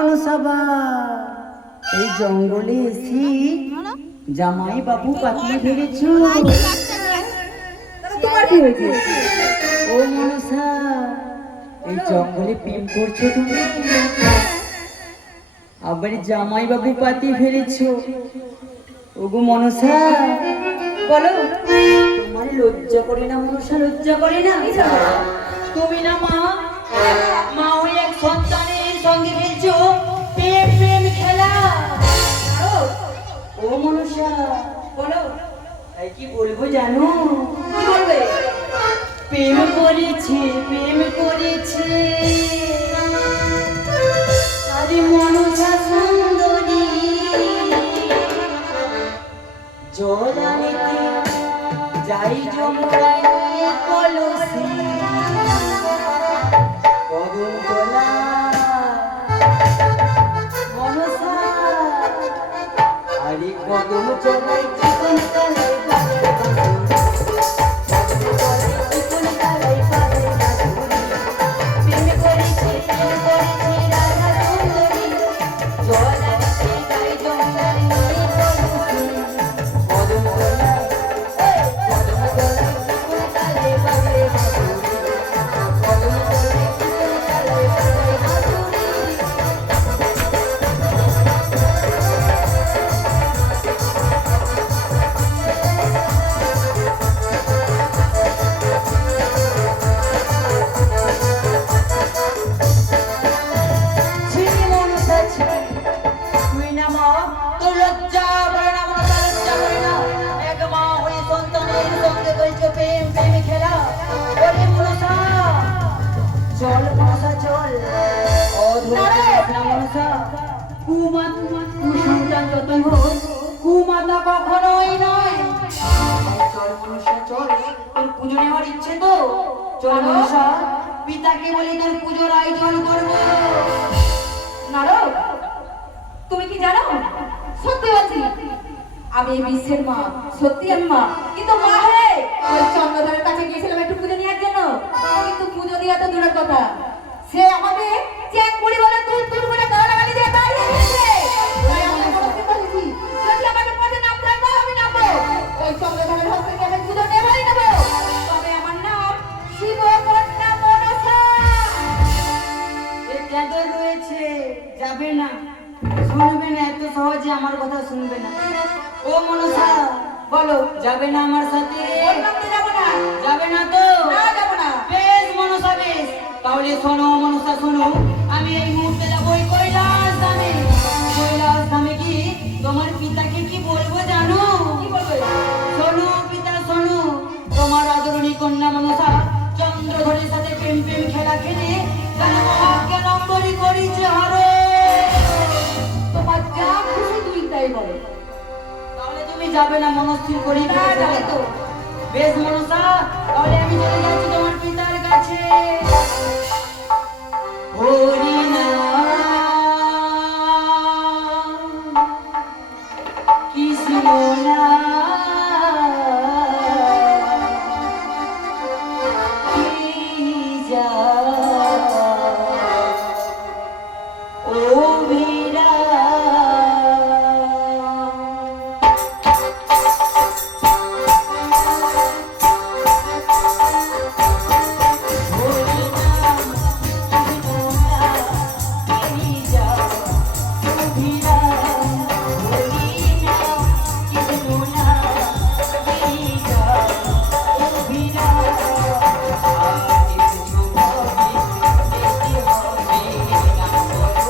মনসাবা এই জঙ্গলে এসি জামাই বাবু পাতিয়ে ফেলেছ। ও মনসা এই জঙ্গলে প্রেম করছো তুমি, আবার জামাই বাবু পাতিয়ে ফেলেছ। ওগো মনসা বলো, তোমার লজ্জা করে না মনসা, লজ্জা করে না? তুমি না মা, মা ওই এক সন্তানের সঙ্গে খেলছো প্রেম প্রেম খেলা। ও মনসা বলো, তাই কি বলবো জানো? কি বলবে? প্রেম করেছে, প্রেম করেছে। আরে মনসা সুন্দরী, জল আনিতে যাই জমরায় কলসি, কদম তোলা মনসা, আরে কদম চলাই জীবন কালাই পাবে বাঁধুরি, কদম চলাই জীবন কালাই পাবে বাঁধুরি। প্রেম করেছে, প্রেম করেছে রাধা সুন্দরী, জল আনিতে যাই জমরায় কলসি, কদম তোলা কদম তোলাই জীবন কালাই পাবে বাঁধুরি, কদম তোলাই জীবন কালাই পাবে বাঁধুরি। ছিনি মনসা ছিনি, তুই না মা, তোর লজ্জা করে না মনসা, লজ্জা করে না? এক মা হয়ে সন্তানের সঙ্গে বলছো প্রেম প্রেম খেলা। ওরে মনসা চল, মনসা চল, অধরে না মনসা। কুসন্তান যতই হোক কুমাতা কখনোই নয়। চল মনসা চল, তোর পুজো নেওয়ার ইচ্ছে তো? চল মনসা, পিতাকে বলি তোর পুজোর আয়োজন করবো। নারদ, তুমি কি জানো? সত্যি বলছি, আমি এই বিশ্বের মা, সত্যি আমি মা। কিন্তু মা হে, ওই চন্দ্রধরের কাছে গিয়েছিলাম একটু পুজো নেওয়ার জন্য, কিন্তু পুজো দেওয়া তো দূরের কথা, সে আমাকে চেক মুড়ি বলে তুল তুল করে গালাগালি দিয়ে তাড়িয়ে দিয়েছে। তাই আমি বলতে বলেছি, যদি আমাকে পথে নামতে হয় আমি নামবো, ওই চন্দ্রধরের হাত থেকে আমি পুজো নেবই নেবো। তবে আমার নাম শিবকন্যা মনসা। এত রয়েছে, যাবে না, শুনবে না, এত সহজে আমার কথা শুনবে না। ও মনসা বলো, যাবে না আমার সাথে? বললাম তো যাবো না। যাবে না তো? না, যাবো না। বেশ মনসা বেশ, তাহলে শোনো মনসা শোনো, আমি এই মুহূর্তে যাবো ওই কৈলাস ধামে। কৈলাস ধামে কি তোমার পিতাকে কি বলবো জানো? কি বলবে? শোনো পিতা শোনো, তোমার আদরণী কন্যা মনসা চন্দ্রধরের সাথে প্রেম প্রেম খেলা খেলে তার মহাকে নম্বরই করেছে হারে। তোমার যা খুশি তুমি তাই বলো। তাহলে তুমি যাবে না মনস্থির করি? না, যাবে তো। বেশ মনসা, তাহলে আমি চলে যাচ্ছি তোমার পিতার কাছে। হরি নাম কৃষ্ণ নাম কি যায় ও বীরা।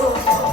Oh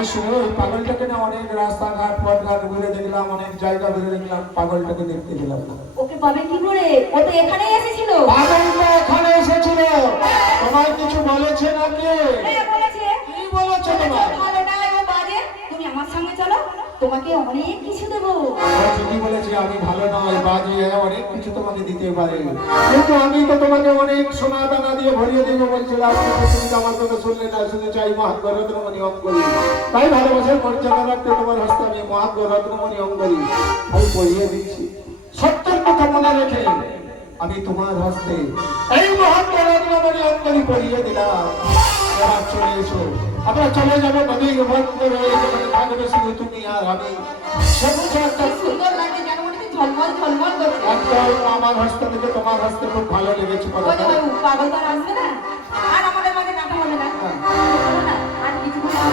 আর শুনে ওই পাগলটাকে না অনেক রাস্তাঘাট পথঘাট ঘুরে দেখলাম, অনেক জায়গা ঘুরে দেখলাম, পাগলটাকে দেখতে পেলাম না। ওকে পাবে কি করে? ও তো এখানেই এসেছিল। পাগলটা এখানে এসেছিল, তোমায় কিছু বলেছে নাকি? হ্যাঁ বলেছে। কি বলেছে তোমার? ভালো না ও বাজে, তুমি আমার সঙ্গে চলো, তোমাকে অনেক কিছু দেবো। ও ঠিকই বলেছে, আমি ভালো নয়, বাজে, অনেক কিছু তোমাকে দিতে পারে, কিন্তু আমি তো তোমাকে অনেক সোনা দানা দিয়ে ভরিয়ে দেবো বলছিলাম, কিন্তু তুমি তো আমার কথা শুনলে না, শুনে চাই মহাত্ম রত্নমণি অঙ্গলি। তাই ভালোবাসার মর্যাদা রাখতে তোমার হস্তে আমি মহাত্ম রত্নমণি অঙ্গলি আমি পরিয়ে দিচ্ছি। সত্যের কথা মনে রেখে আমি তোমার হস্তে এই মহাত্ম রত্নমণি অঙ্গলি পরিয়ে দিলাম। এবার চলে এসো, আমরা চলে যাবো নদীর বন্দরে, যেখানে থাকবে শুধু তুমি আর আমি। সবুজ একটা কি সুন্দর লাগছে, যেন মনে হচ্ছে ঝলমল ঝলমল করছে। একদম আমার হস্ত থেকে তোমার হস্তে খুব ভালো লেগেছে ওই কথাটা। যে ওই পাগল তো আর আসবে না, আর আমাদের মাঝে দেখা হবে না। চলো না, আর কিছুক্ষণ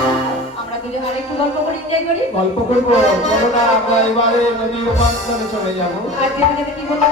আমরা দুজন আর একটু গল্প করে এনজয় করি। গল্প করবো, চলো না আমরা এবারে নদীর বন্দরে চলে যাবো। আর যেতে যেতে কি বলবো